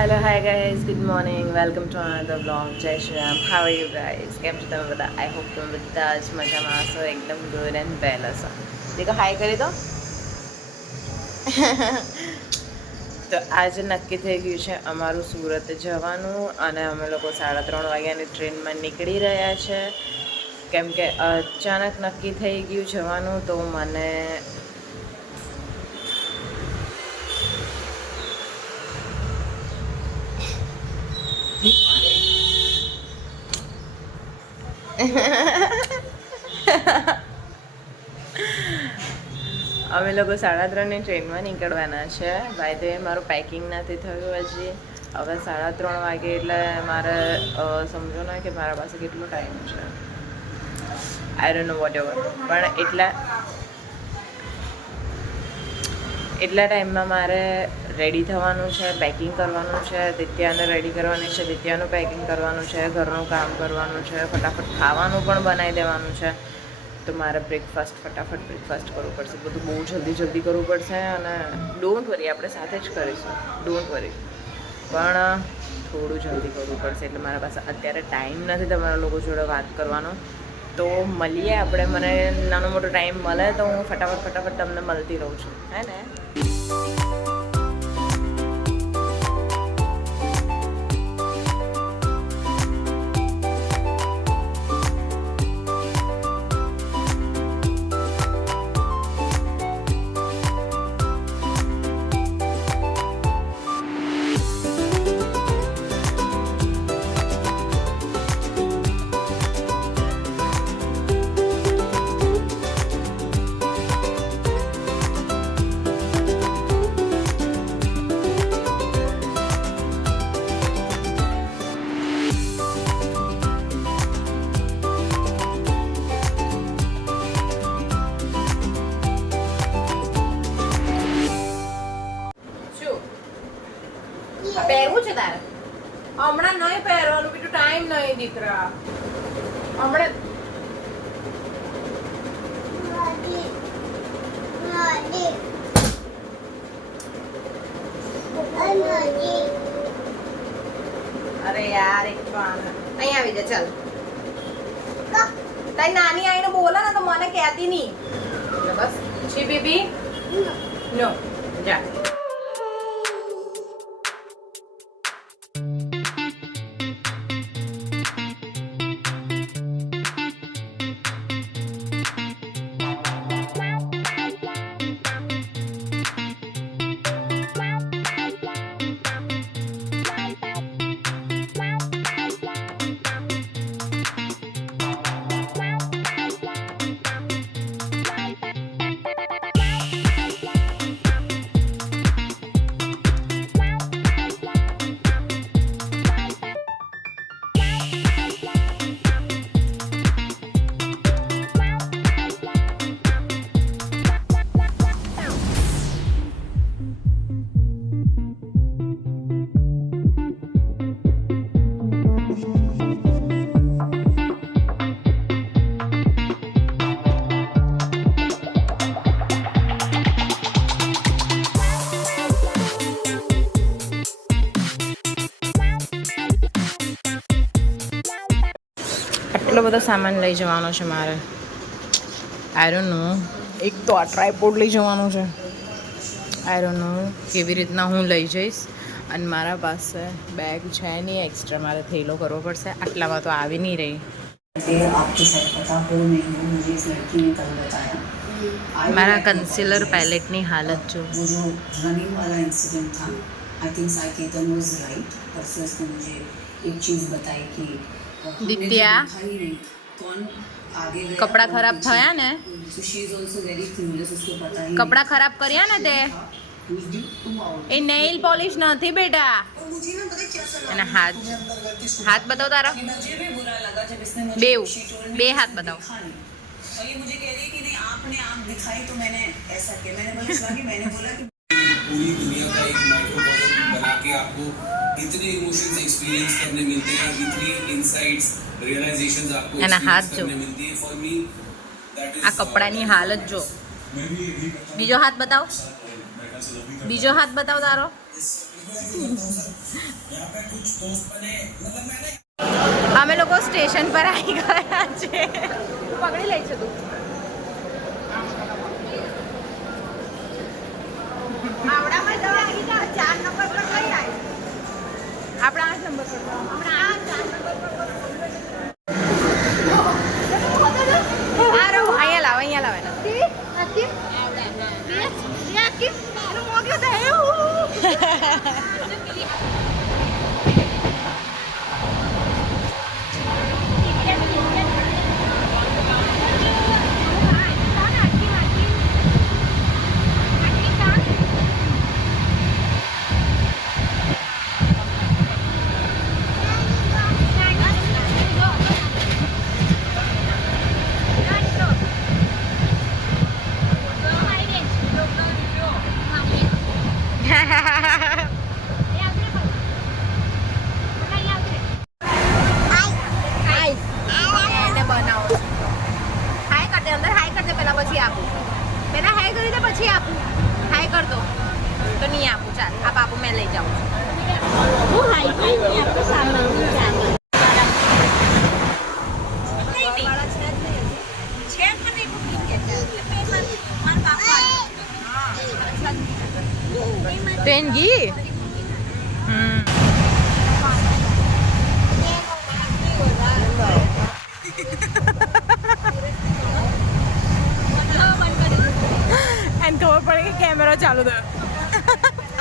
Hello, hi guys, good morning, welcome to another vlog. Jai Shri Ram. How are you guys? કેમ છો તમે બધા? I hope તમે બધા જ મજામાં હશો, એકદમ good and well હશો. દેખો હાય કરી દો. તો આજે નક્કી થઈ ગયું છે અમારું સુરત જવાનું અને અમે લોકો 3:30 વાગ્યાની ટ્રેનમાં નીકળી રહ્યા છે કેમ કે અચાનક નક્કી થઈ ગયું જવાનું તો મને અમે લોકો 3:30ની ટ્રેનમાં નીકળવાના છે. બાય ધ વે મારું પેકિંગ નથી થયું હજી. હવે 3:30 વાગે એટલે મારે સમજો ને કે મારા પાસે કેટલો ટાઈમ છે. I don't know what ever, પણ એટલા ટાઈમમાં મારે રેડી થવાનું છે, પેકિંગ કરવાનું છે, દિત્યાને રેડી કરવાની છે, દિત્યાનું પેકિંગ કરવાનું છે, ઘરનું કામ કરવાનું છે, ફટાફટ ખાવાનું પણ બનાવી દેવાનું છે. તો મારે ફટાફટ બ્રેકફાસ્ટ કરવું પડશે. બધું બહુ જલ્દી કરવું પડશે અને ડોન્ટ વરી, આપણે સાથે જ કરીશું, ડોન્ટ વરી, પણ થોડું જલ્દી કરવું પડશે. એટલે મારા પાસે અત્યારે ટાઈમ નથી તમારા લોકો જોડે વાત કરવાનો. તો મળીએ આપણે, મને નાનો મોટો ટાઈમ મળે તો હું ફટાફટ તમને મળતી રહું છું, હે ને? પહેરવું છે તારે? હમણાં નહીં પહેરવાનું, બીજું ટાઈમ નહીં દીકરા. હમણાં અરે યાર એક તો અહીં આવી જા. ચાલ, તારી નાની આવીને બોલે ને તો મને કહેતી નહીં. બસ છી બેબી નો જા. આટલો બધો સામાન લઈ જવાનો છે મારે. I don't know. એક તો આ ટ્રાયપોડ લઈ જવાનું છે. આઈ ડોન્ટ નો કેવી રીતના હું લઈ જઈશ. અને મારા પાસે બેગ છે નહીં એક્સ્ટ્રા, મારે થેલો કરવો પડશે. આટલામાં તો આવી નહીં રહી. મારા કન્સીલર પેલેટની હાલત જો. रनिंग वाला इंसिडेंट था. I think Saiketan was right. परसों उसने मुझे एक चीज़ बताई कि દિત્યા कौन आगे गया, કપડા ખરાબ થયા ને? so she is also very clueless. उसको पता ही કપડા ખરાબ કર્યા ને તે? એ નેઇલ પોલિશ નથી બેટા. मुझे ना पता क्या सलाह અને હાથ બતાવ તારા. मुझे भी बुरा लगा जब इसने मुझे બે હાથ બતાવ. और ये मुझे कह रही है कि नहीं आपने आँख दिखाई तो मैंने ऐसा किया. मैंने बोला इसलिए कि मैंने बोला कि पूरी दुनिया का एक माइक्रोकॉस्म बना के आपको इतने इमोशंस एक्सपीरियंस करने मिलते हैं, इतनी इनसाइट्स रियलाइजेशंस आपको એના હાથ જો. करने मिलती है. फॉर मी दैट इज આ કપડાની હાલત જો. બીજો હાથ બતાવ, બીજો હાથ બતાવ તારો. અમે લોકો સ્ટેશન પર આવી ગયા છે. પકડી લઈ છે તું. આપણા 8 નંબર પર અહીંયા લાવ એના. પછી આપું. હાય કર દો તો નહીં આપું. ચાલ આ બાપુ મેં લઈ જાઉં તેનગી. એને ખબર પડે કે કેમેરો ચાલુ થયો.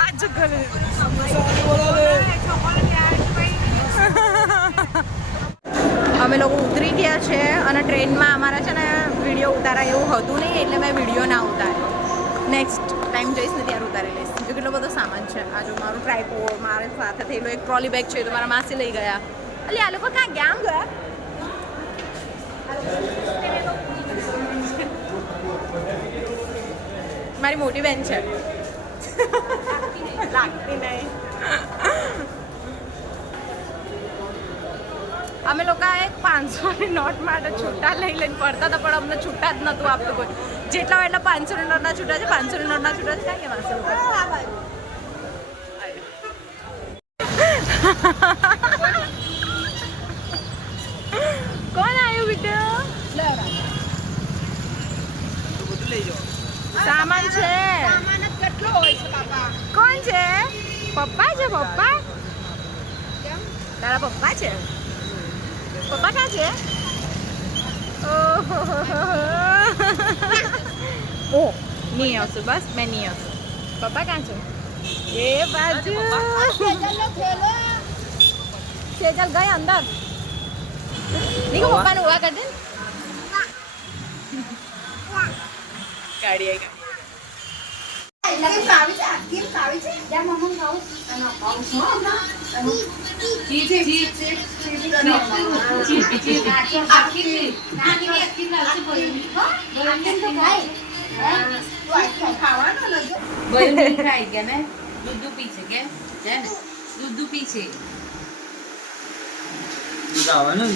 આ ચક્કર અમે લોકો ઉતરી ગયા છે અને ટ્રેનમાં અમારા છે ને વિડીયો ઉતારાય એવું હતું નહીં એટલે મેં વિડીયો ના ઉતાર્યો. નેક્સ્ટ ટાઈમ જઈશ ને ત્યારે ઉતારી લઈશ. જો કેટલો બધો સામાન છે. આ જો મારું ટ્રાયપોડ, મારી સાથે થયેલો એક ટ્રોલી બેગ છે તો મારા માસી લઈ ગયા. એટલે આ લોકો ક્યાં ગયા? આમ ગયા. મારી મોટી બેન છે. લાગતી નહીં. અમે લોકો એક 500ની નોટ માટે છૂટા લઈને ફરતા હતા પણ અમને છૂટા જ નહોતું આપતું કોઈ. જેટલા એટલા 500ની નોટના છૂટા છે, 500ની નોટના છૂટા છે. ક્યાં ગયા કોણ આવ્યું બેટા? સામાન છે. કેટલો હોય છે બાપા? કોણ છે? પપ્પા છે. પપ્પા તારા પપ્પા છે? પપ્પા ક્યાં છે? ઓહ નહીં આવશે. બસ મેં નહીં આવશે. પપ્પા ક્યાં છે? એ બાજુ સેજલ ગઈ અંદર. નીકળ પપ્પાને ઉભા કરી દે. ગાડી આવી દૂધ પીછે કે દૂધ પીછે આવવાનું